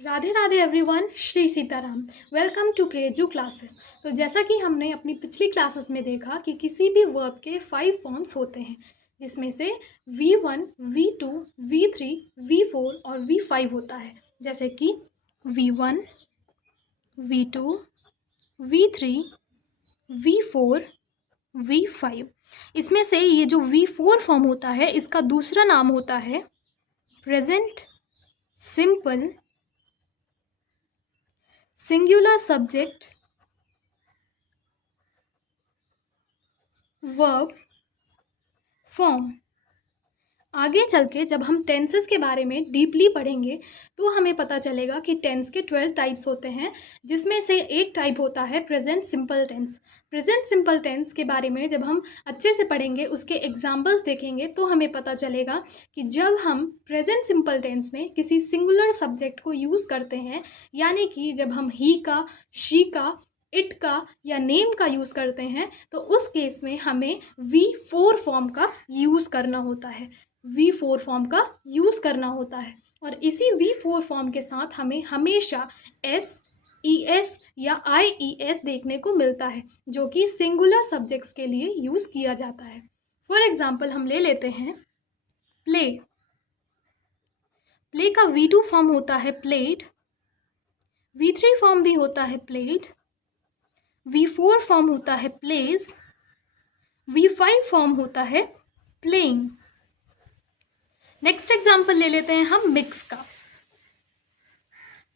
Radhe Radhe everyone, Shri Sitaram. Welcome to Preju classes. तो जैसा कि हमने अपनी पिछली क्लासेस में देखा कि किसी भी वर्ब के 5 फॉर्म्स होते हैं, जिसमें से V1, V2, V3, V4 और V5 होता है। जैसे कि V1, V2, V3, V4, V5। इसमें से ये जो V4 फॉर्म होता है, इसका दूसरा नाम होता है present simple singular subject verb form. आगे चल के जब हम टेंसेस के बारे में डीपली पढ़ेंगे तो हमें पता चलेगा कि टेंस के 12 टाइप्स होते हैं, जिसमें से एक टाइप होता है present simple tense. Present simple tense के बारे में जब हम अच्छे से पढ़ेंगे, उसके एग्जाम्पल्स देखेंगे, तो हमें पता चलेगा कि जब हम प्रेजेंट सिंपल टेंस में किसी सिंगुलर सब्जेक्ट को यूज़ करते हैं, यानी कि जब हम ही का, शी का, इट का या नेम का यूज़ करते हैं, तो उस केस में हमें V4 फॉर्म का यूज़ करना होता है। V4 फॉर्म का यूज़ करना होता है और इसी V4 फॉर्म के साथ हमें हमेशा SES या IES देखने को मिलता है, जो कि सिंगुलर सब्जेक्ट्स के लिए यूज़ किया जाता है। फॉर एग्जाम्पल हम ले लेते हैं प्ले। प्ले का V2 फॉर्म होता है प्लेड, V3 फॉर्म भी होता है प्लेड, V4 फॉर्म होता है प्लेज, V5 फॉर्म होता है प्लेइंग। नेक्स्ट एग्जाम्पल ले लेते हैं हम मिक्स का।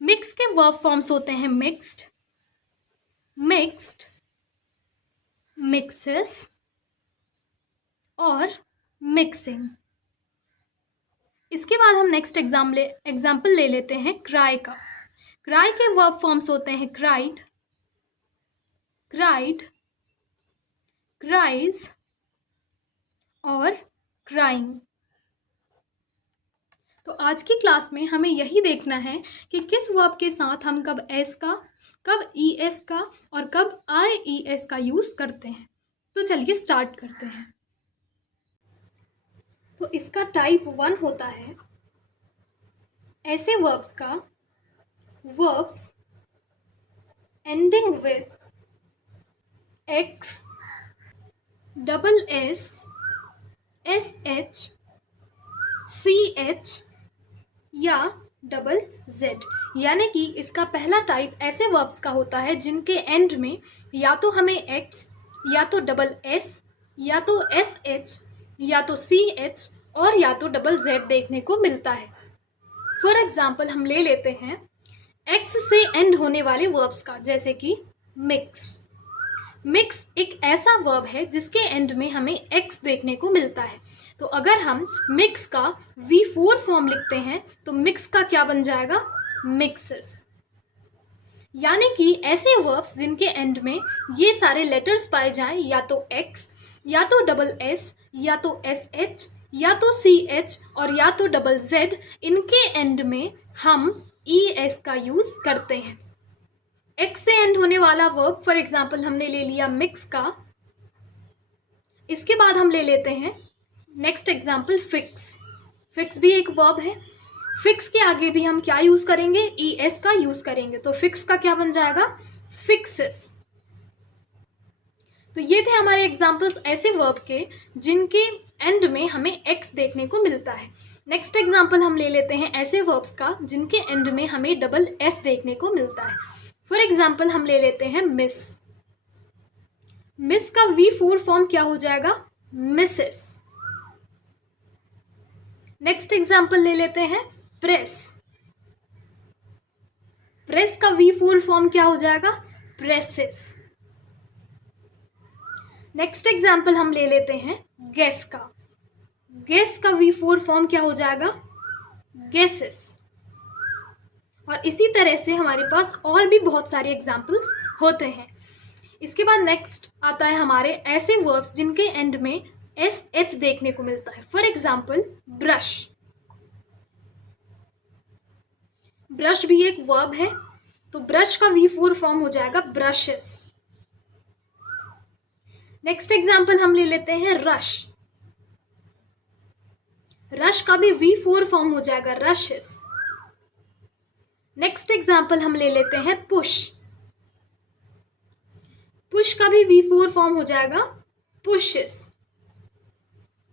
मिक्स के वर्ब फॉर्म्स होते हैं मिक्स्ड, मिक्स्ड, मिक्सेस और मिक्सिंग। इसके बाद हम नेक्स्ट एग्जाम्पल ले लेते हैं क्राई का। क्राई के वर्ब फॉर्म्स होते हैं क्राइड, क्राइड, क्राइज और क्राइंग। तो आज की क्लास में हमें यही देखना है कि किस वर्ब के साथ हम कब एस का, कब ES का और कब IES का यूज़ करते हैं। तो चलिए स्टार्ट करते हैं। तो इसका टाइप 1 होता है ऐसे वर्ब्स का verbs ending with X, SS, SH, CH या Z। यानी कि इसका पहला टाइप ऐसे वर्ब्स का होता है जिनके एंड में या तो हमें X, या तो SS, या तो SH, या तो CH और या तो Z देखने को मिलता है। फॉर एग्जाम्पल हम ले लेते हैं X से एंड होने वाले वर्ब्स का, जैसे कि मिक्स। मिक्स एक ऐसा वर्ब है जिसके एंड में हमें X देखने को मिलता है। तो अगर हम मिक्स का V4 फॉर्म लिखते हैं तो मिक्स का क्या बन जाएगा? मिक्सेस। यानी कि ऐसे वर्ब्स जिनके एंड में ये सारे लेटर्स पाए जाएं, या तो X, या तो SS, या तो SH, या तो CH और या तो Z, इनके एंड में हम ES का यूज़ करते हैं। X से एंड होने वाला वर्ब फॉर एग्जाम्पल हमने ले लिया मिक्स का। इसके बाद हम ले लेते हैं नेक्स्ट एग्जाम्पल फिक्स। फिक्स भी एक वर्ब है। फिक्स के आगे भी हम क्या यूज़ करेंगे? ES का यूज़ करेंगे। तो फिक्स का क्या बन जाएगा? फिक्सेस। तो ये थे हमारे एग्जाम्पल्स ऐसे वर्ब के जिनके एंड में हमें X देखने को मिलता है। नेक्स्ट एग्जाम्पल हम ले लेते हैं ऐसे वर्ब्स का जिनके एंड में हमें SS देखने को मिलता है। फॉर एग्जाम्पल हम ले लेते हैं मिस। मिस का V4 फॉर्म क्या हो जाएगा? मिसेस। नेक्स्ट एग्जाम्पल ले लेते हैं प्रेस। प्रेस का V4 फॉर्म क्या हो जाएगा? प्रेसेस। नेक्स्ट एग्जाम्पल हम ले लेते हैं गेस का। गेस का V4 फॉर्म क्या हो जाएगा? गेसेस। और इसी तरह से हमारे पास और भी बहुत सारे एग्जाम्पल्स होते हैं। इसके बाद नेक्स्ट आता है हमारे ऐसे वर्ब्स जिनके एंड में SH देखने को मिलता है। For example brush. ब्रश भी एक वर्ब है, तो ब्रश का V4 फॉर्म हो जाएगा ब्रशेस। नेक्स्ट एग्जाम्पल हम ले लेते हैं रश। रश का भी V4 फॉर्म हो जाएगा रशेस। नेक्स्ट एग्जाम्पल हम ले लेते हैं पुश। पुश का भी V4 फॉर्म हो जाएगा पुशेस।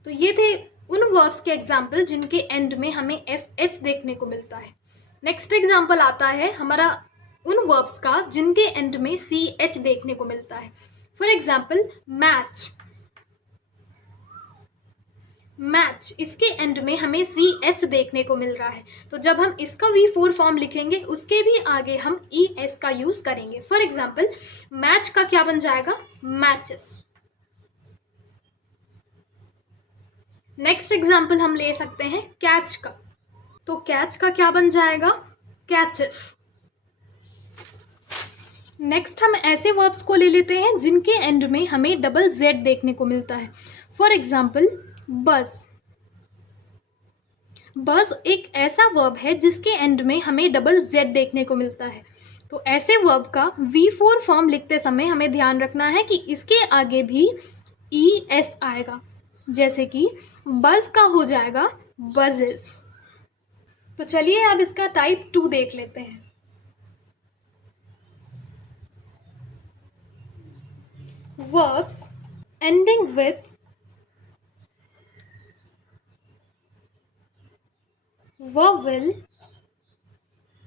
तो ये थे उन वर्ब्स के एग्जाम्पल जिनके एंड में हमें SH देखने को मिलता है। नेक्स्ट एग्जाम्पल आता है हमारा उन वर्ब्स का जिनके एंड में CH देखने को मिलता है। For example match. मैच, इसके एंड में हमें CH देखने को मिल रहा है, तो जब हम इसका V4 फॉर्म लिखेंगे उसके भी आगे हम ES का यूज करेंगे। फॉर एग्जाम्पल मैच का क्या बन जाएगा? मैचेस। नेक्स्ट एग्जाम्पल हम ले सकते हैं कैच का। तो कैच का क्या बन जाएगा? कैचेस। नेक्स्ट हम ऐसे वर्ब्स को ले लेते हैं जिनके एंड में हमें डबल Z देखने को मिलता है। फॉर एग्जाम्पल बस। बस एक ऐसा वर्ब है जिसके एंड में हमें डबल Z देखने को मिलता है। तो ऐसे वर्ब का V4 फॉर्म लिखते समय हमें ध्यान रखना है कि इसके आगे भी ES आएगा, जैसे कि बज का हो जाएगा बजेस। तो चलिए अब इसका टाइप 2 देख लेते हैं। Verbs ending with vowel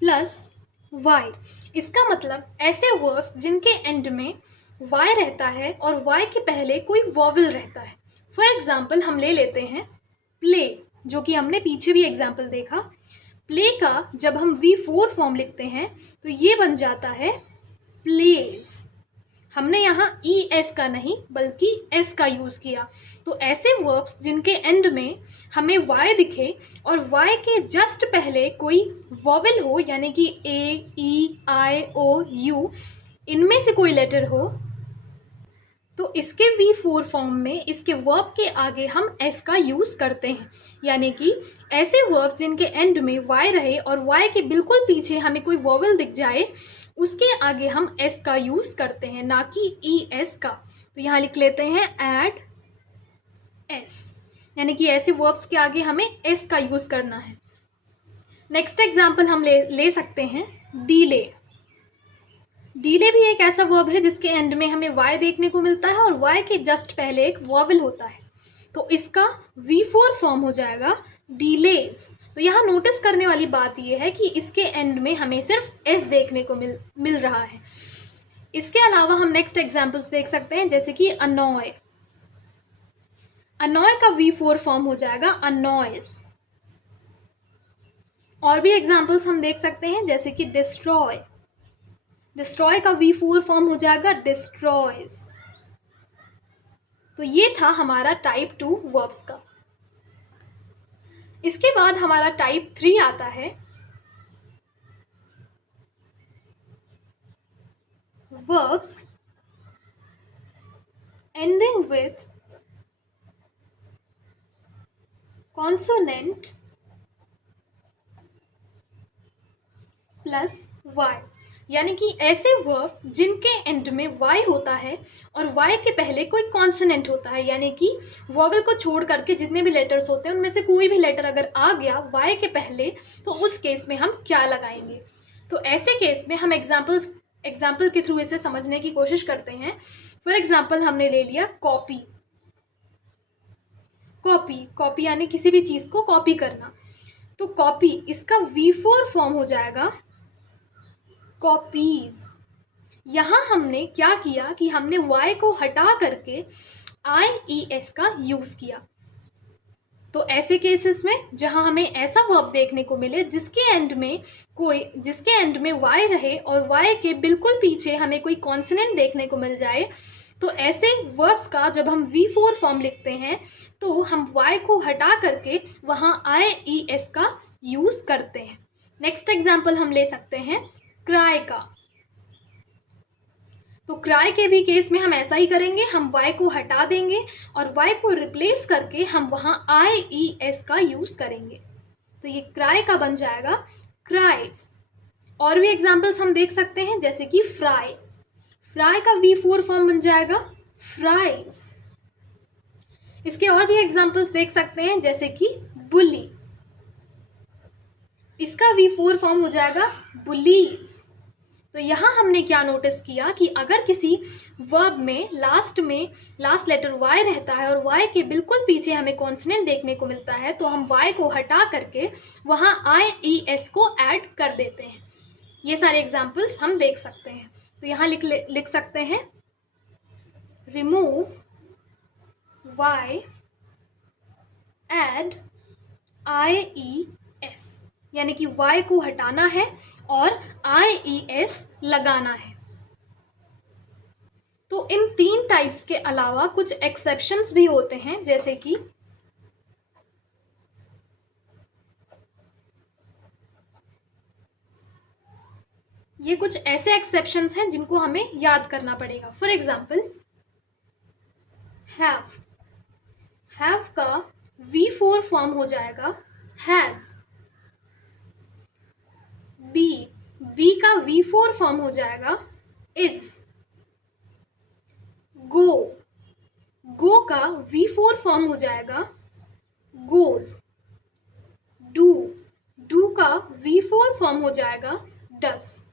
plus y। इसका मतलब ऐसे वर्ब्स जिनके एंड में y रहता है और y के पहले कोई वॉवल रहता है। फॉर एग्जाम्पल हम ले लेते हैं प्ले, जो कि हमने पीछे भी एग्जाम्पल देखा। प्ले का जब हम V4 फॉर्म लिखते हैं तो ये बन जाता है प्लेस। हमने यहाँ ES का नहीं बल्कि S का यूज़ किया। तो ऐसे वर्ब्स जिनके एंड में हमें Y दिखे और Y के जस्ट पहले कोई वॉवल हो, यानी कि A, E, I, O, U, इनमें से कोई लेटर हो, तो इसके V4 फॉर्म में इसके वर्ब के आगे हम S का यूज़ करते हैं। यानी कि ऐसे वर्ब्स जिनके एंड में Y रहे और Y के बिल्कुल पीछे हमें कोई वॉवल दिख जाए, उसके आगे हम S का यूज़ करते हैं, ना कि ES का। तो यहाँ लिख लेते हैं ऐड S, यानी कि ऐसे वर्ब्स के आगे हमें S का यूज़ करना है। नेक्स्ट एग्जाम्पल हम ले सकते हैं डीले। डीले भी एक ऐसा वर्ब है जिसके एंड में हमें Y देखने को मिलता है और Y के जस्ट पहले एक वॉवल होता है। तो इसका V4 फॉर्म हो जाएगा डिलेज। तो यहाँ नोटिस करने वाली बात यह है कि इसके एंड में हमें सिर्फ S देखने को मिल रहा है। इसके अलावा हम नेक्स्ट एग्जाम्पल्स देख सकते हैं, जैसे कि अनॉय। अनॉय का V4 फॉर्म हो जाएगा अनॉयज। और भी एग्जाम्पल्स हम देख सकते हैं, जैसे कि डिस्ट्रॉय। डिस्ट्रॉय का V4 फॉर्म हो जाएगा डिस्ट्रॉयज। तो ये था हमारा टाइप 2 वर्ब्स का। इसके बाद हमारा टाइप 3 आता है verbs ending with consonant plus Y। यानी कि ऐसे वर्ब्स जिनके एंड में Y होता है और Y के पहले कोई कॉन्सोनेंट होता है, यानी कि वॉवल को छोड़ करके जितने भी लेटर्स होते हैं उनमें से कोई भी लेटर अगर आ गया Y के पहले, तो उस केस में हम क्या लगाएंगे। तो ऐसे केस में हम एग्जाम्पल के थ्रू इसे समझने की कोशिश करते हैं। फॉर एग्जाम्पल हमने ले लिया कॉपी। कॉपी यानी किसी भी चीज़ को कॉपी करना। तो कॉपी, इसका V4 फॉर्म हो जाएगा कॉपीज। यहाँ हमने क्या किया कि हमने Y को हटा करके IES का यूज़ किया। तो ऐसे केसेस में जहाँ हमें ऐसा वर्ब देखने को मिले जिसके एंड में Y रहे और Y के बिल्कुल पीछे हमें कोई कॉन्सोनेंट देखने को मिल जाए, तो ऐसे वर्ब्स का जब हम V4 फॉर्म लिखते हैं तो हम Y को हटा करके वहाँ IES का यूज़ करते हैं। नेक्स्ट एग्जाम्पल हम ले सकते हैं क्राई का। तो क्राई के भी केस में हम ऐसा ही करेंगे, हम Y को हटा देंगे और Y को रिप्लेस करके हम वहाँ IES का यूज़ करेंगे। तो ये क्राई का बन जाएगा क्राइज। और भी एग्जाम्पल्स हम देख सकते हैं, जैसे कि फ्राई। फ्राई का V4 फॉर्म बन जाएगा फ्राइज। इसके और भी एग्जाम्पल्स देख सकते हैं, जैसे कि बुली। इसका V4 फॉर्म हो जाएगा बुलीज। तो यहाँ हमने क्या नोटिस किया कि अगर किसी वर्ब में लास्ट लेटर y रहता है और y के बिल्कुल पीछे हमें कॉन्सोनेंट देखने को मिलता है, तो हम y को हटा करके वहाँ IES को ऐड कर देते हैं। ये सारे एग्जाम्पल्स हम देख सकते हैं। तो यहाँ लिख सकते हैं रिमूव y एड IES, यानी कि y को हटाना है और IES लगाना है। तो इन 3 टाइप्स के अलावा कुछ एक्सेप्शंस भी होते हैं, जैसे कि ये कुछ ऐसे एक्सेप्शंस हैं जिनको हमें याद करना पड़ेगा। फॉर एग्जाम्पल हैव का V4 फॉर्म हो जाएगा हैज। बी का V4 फॉर्म हो जाएगा इज। गो का V4 फॉर्म हो जाएगा गोज। डू का V4 फॉर्म हो जाएगा डस।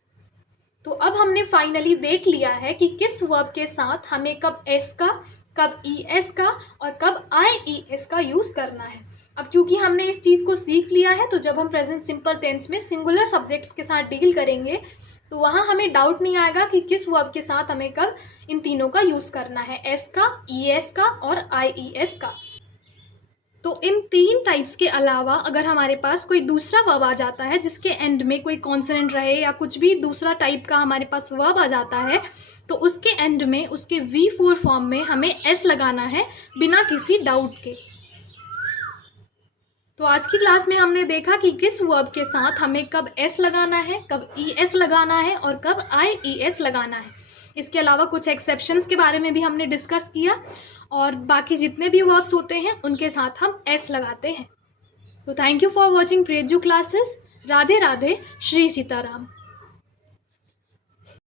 तो अब हमने फाइनली देख लिया है कि किस वर्ब के साथ हमें कब एस का, कब ES का और कब IES का यूज़ करना है। अब क्योंकि हमने इस चीज़ को सीख लिया है, तो जब हम प्रेजेंट सिंपल टेंस में सिंगुलर सब्जेक्ट्स के साथ डील करेंगे तो वहाँ हमें डाउट नहीं आएगा कि किस वर्ब के साथ हमें कब इन तीनों का यूज़ करना है, एस का, ES का और IES का। तो इन 3 टाइप्स के अलावा अगर हमारे पास कोई दूसरा वर्ब आ जाता है जिसके एंड में कोई कॉन्सोनेंट रहे या कुछ भी दूसरा टाइप का हमारे पास वर्ब आ जाता है, तो उसके एंड में उसके V4 फॉर्म में हमें S लगाना है बिना किसी डाउट के। तो आज की क्लास में हमने देखा कि किस वर्ब के साथ हमें कब S लगाना है, कब ES लगाना है और कब IES लगाना है। इसके अलावा कुछ एक्सेप्शंस के बारे में भी हमने डिस्कस किया और बाकी जितने भी वर्ब्स होते हैं उनके साथ हम S लगाते हैं। तो thank you for watching Priyaju classes. Radhe Radhe, Shri Sitaram.